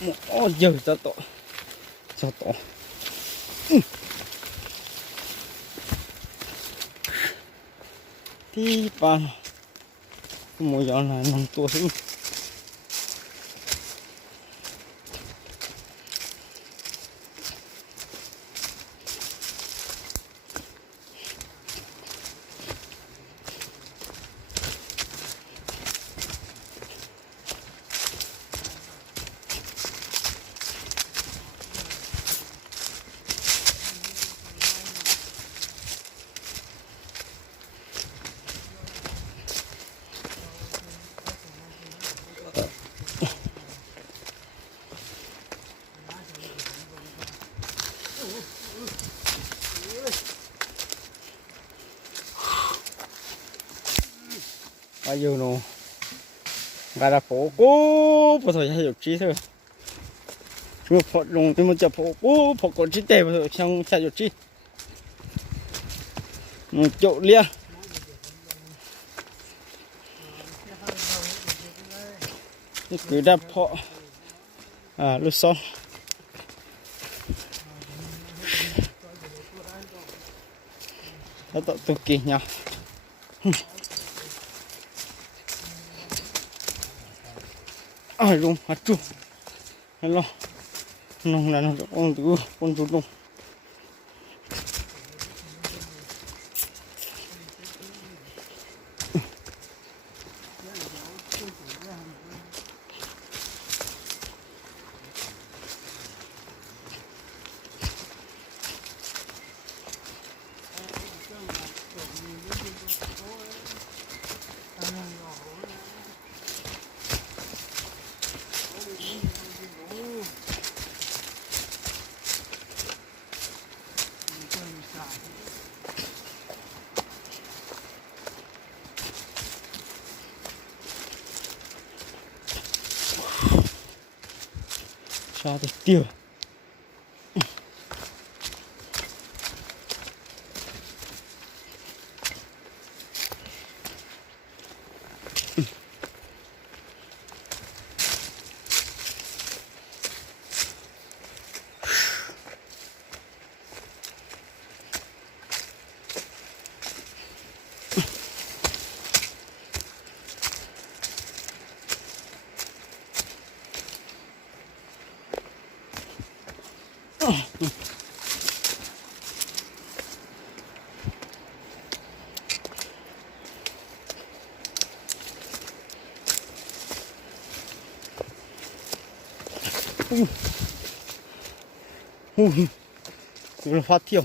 もう、おじゃちょっと、ちょっと、うん。Di pa. Kumuyaw na ng tuwing. 아유 노 가라 보고 버섯 해줬지 서 그 롱 때문에 저 보고 보고 칠때 버섯 형 해줬지 응 chỗ lia cứ đập họ à lúc sau nó tạo tục kỳ nhau ai 还中还中还中弄来弄去往里往里弄刷的掉 오늘 오늘 화티어.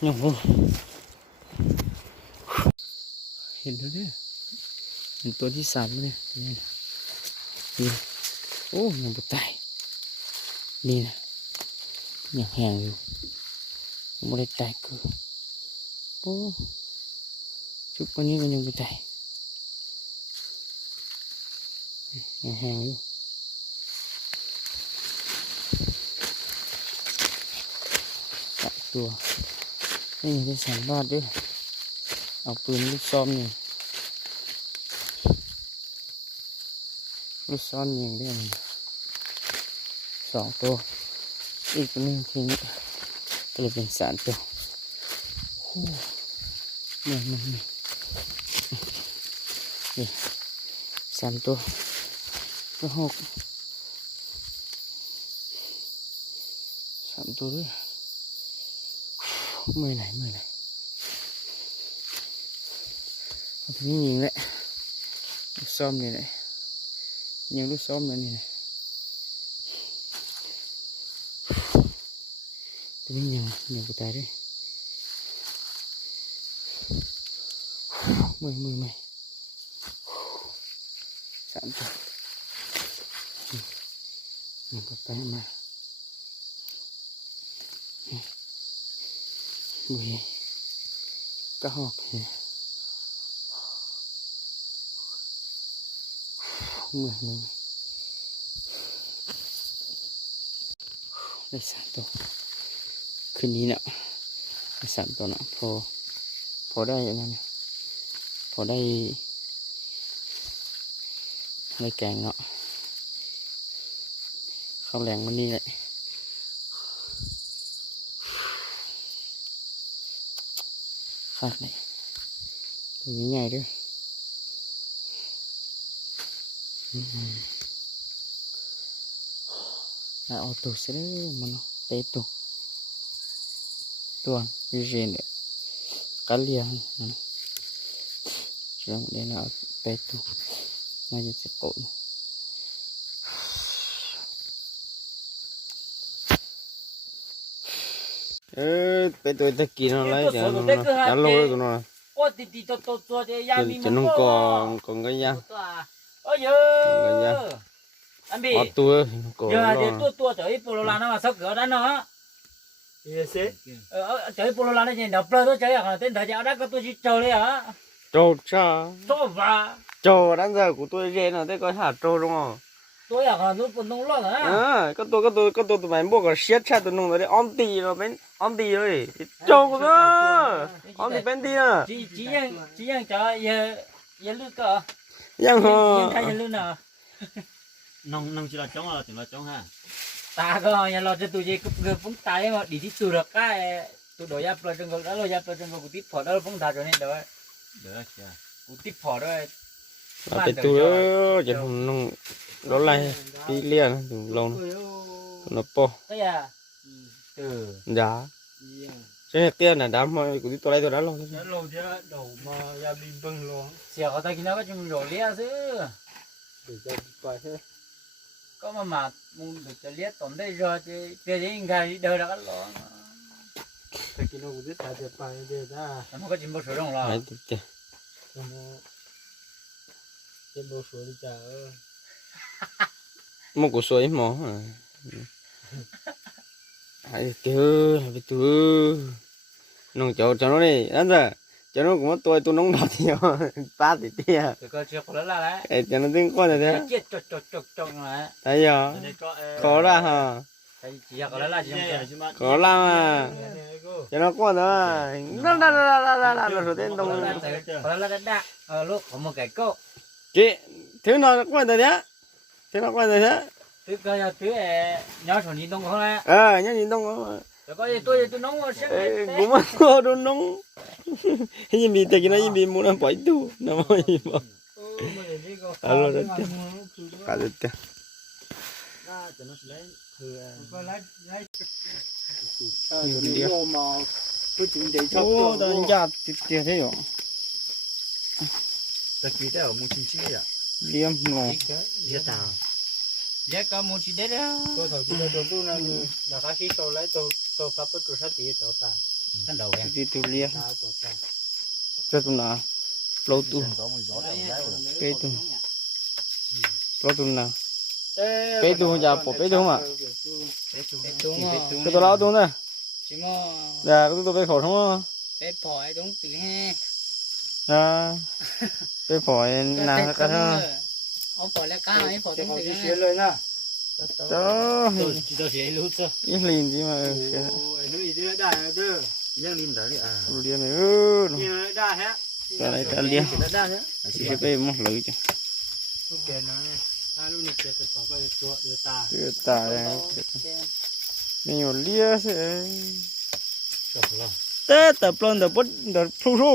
그냥 뭐. นแล้วเนี่ยเป็นตัวที่สามเนี่ยนี่นี่โอ้ยังบุตายนี่นะยังแห้งอยู่ไม่ได้ตายกูโอ้ชุดวันนี้มันยังบุตายยังแห้งอยู่ตัวนี่ได้สันราดด้วยเอาปืนลูกซ้อมนี่ ลูกซ้อนยิงได้สองตัว อีกหนึ่งทิ้งก็เลยเป็นสามตัวโนี่นี่นี่นี่สามตัวก็หกสามตัวด้วยเมื่อยไหนเมื่อยไหนทีนี้ยิงแล้ซ้อมเลยไหน nhiều lúc xóm nữa này tôi thấy nhiều nhiều của ta đấy. Mười mười mười. Sẵn rồi. Nhiều cái tay mà. Mười. Cá hộp này mười mười mười đây sản tổ คืนนี้เนาะได้สามตัวเนาะพอพอได้อย่างนั้นพอได้ได้แกงเนาะข้าวแรงวันนี้แหละคักเลยตัวนี้ใหญ่ด้วย là ô tô sẽ mà nó tê tu tuần như gì nữa cá liền rồi đây là tê tu ngay giờ sẽ cột ê tê tu tê kia nó lấy cho nó cá lôi của nó. Chỉ nông còn còn cái gì ôi nhớ giờ để tua tua tới polo lan mà sắp cửa đó nó. Tới polo lan này đập lên đó chơi à tên thời gian đó có tôi chỉ chơi đấy hả? Trâu cha. Trâu và trâu đang giờ của tôi gen là thế có hạt trâu đúng không? Tôi à nó còn nông loạn à có tôi có tôi có tôi tụi mày mua cái xiết cha tụi nông rồi đấy om tì rồi bên om tì rồi ờ, trâu đó ờ, om tì bên tì à. Chỉ chỉ ăn chỉ ăn cho giờ giờ lướt cả ยังหอยังใครจะรู้เนาะน้องน้องจิรจ้องเหรอถึงเราจ้องฮะตาก็ยังเราจะตัวเจกุบเกือบพุ่งตายมาดีที่สุดละก็ตัวดอยยาปลาจังก็แล้วยาปลาจังก็กูติดพอแล้วพุ่งตาจนนี่เดี๋ยเดี๋ยวจ้ะกูติดพอด้วยไปตัวจะทำน้องร้อนไรพี่เลี้ยนถึงลงนปอก็ยาเออยา cái kia là đám mà của tôi lấy tôi đã luôn Nó lâu chứ đầu mà ya bị bưng luôn. xìa có tay kia nó có chung rồi lia chứ Để cho quay thế. có mà mà muốn được cho lia tổn đây rồi chứ bây giờ anh khai đời đã lo Thế kia nó cũng rất là đẹp bài để ra. nó có chim bò sữa rong lo thì- thì- cái bộ số đi chả. một củ suối mỏ à hãy tiêu là bị tiêu nông chỗ cho nó đi ăn giờ cho nó cũng tôi tôi nông đào thì ba thì tia Ê, cho nó tiếng con rồi thế thấy Đây có ra hả? Có là chỉ không khó lắm à cho nó con đó la la la la la la la rồi tên đông là có là đã ờ lúc có một cái câu chị thứ nào quan rồi thế thứ nào quan rồi thế thứ cơ là thứ nhỏ số nhìn đông không đấy ờ nhá nhìn đông có rồi gì tôi tôi nóng Ê, sẽ cũng mà có đồ nông hình như bị tay nó như bị muốn ăn bỏi tu. Nó mới gì mà alo đó chứ cả được. Chứ nhiều đi. Cứ chừng để cho đơn giản tiệt tiệt thế rồi kỳ đó ở một chừng chi à? liêm ngò Biết à? Để có một chút đấy đó. Tôi thầu chỉ là đầu tư là là cái khi sau lấy tôi tôi pháp bất trụ sát tí tổ ta. cái đầu em. Đi tu Ta tổ ta. cho tụi nào lâu tu. Bê tu. lâu tu nào? Bê tu giờ bỏ bê tu mà. đúng rồi cái tôi lao tu nè. Chỉ mà là cái tôi bê khẩu không bé phổi đúng từ he. À bê phổi là cái เอพอแล้วก้าพอต้จเอาที่เสียเลยนะโต้ยจิตเสียรู้จ้ยิ่งลินจีมาโอ้ยโอ้ยนี่จได้เด้อยังลินได้อะรู้เรียนเลยเออเนนี่อได้ฮะตอนไหนตอนเรียนจะได้ฮะสิเสียไปหมดเลยจ้ะลูกแกน้อยถ้าลูกนี่เกิดเป็นสองก็ตัวเอือตาเสียตายล้นี่อยู่เลี้ยเสียจบแล้วเต้แต่ปลนแต่ปุ๊นแต่ผู้ลู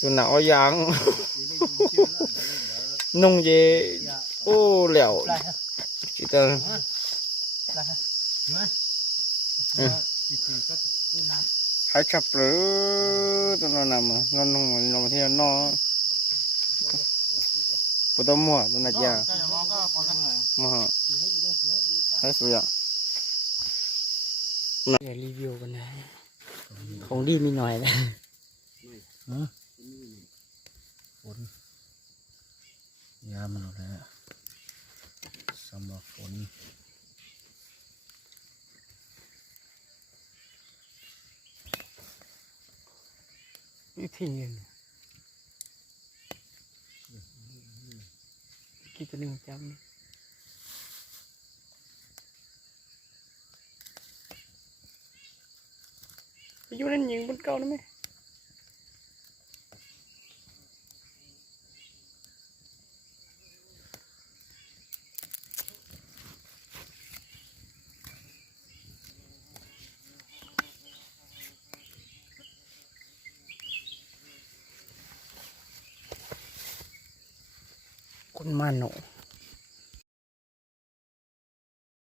ตัวหนาวยังนุ่งเย่โอ้เหลวจิตาหายฉับเลยตัวนั้นนำมันนอนนอนนอนที่นอนปวดมัวตัวนายามาฮะให้สุดยอดรีวิวกันนะ ของดีมีหน่อยนะฝนยามันเอาแล้วสำหรับฝนอีกทีหนึงกี่ตัวหนึ่งจำ อยู่นั่นยิงบนเก่านะไหมคนมาหน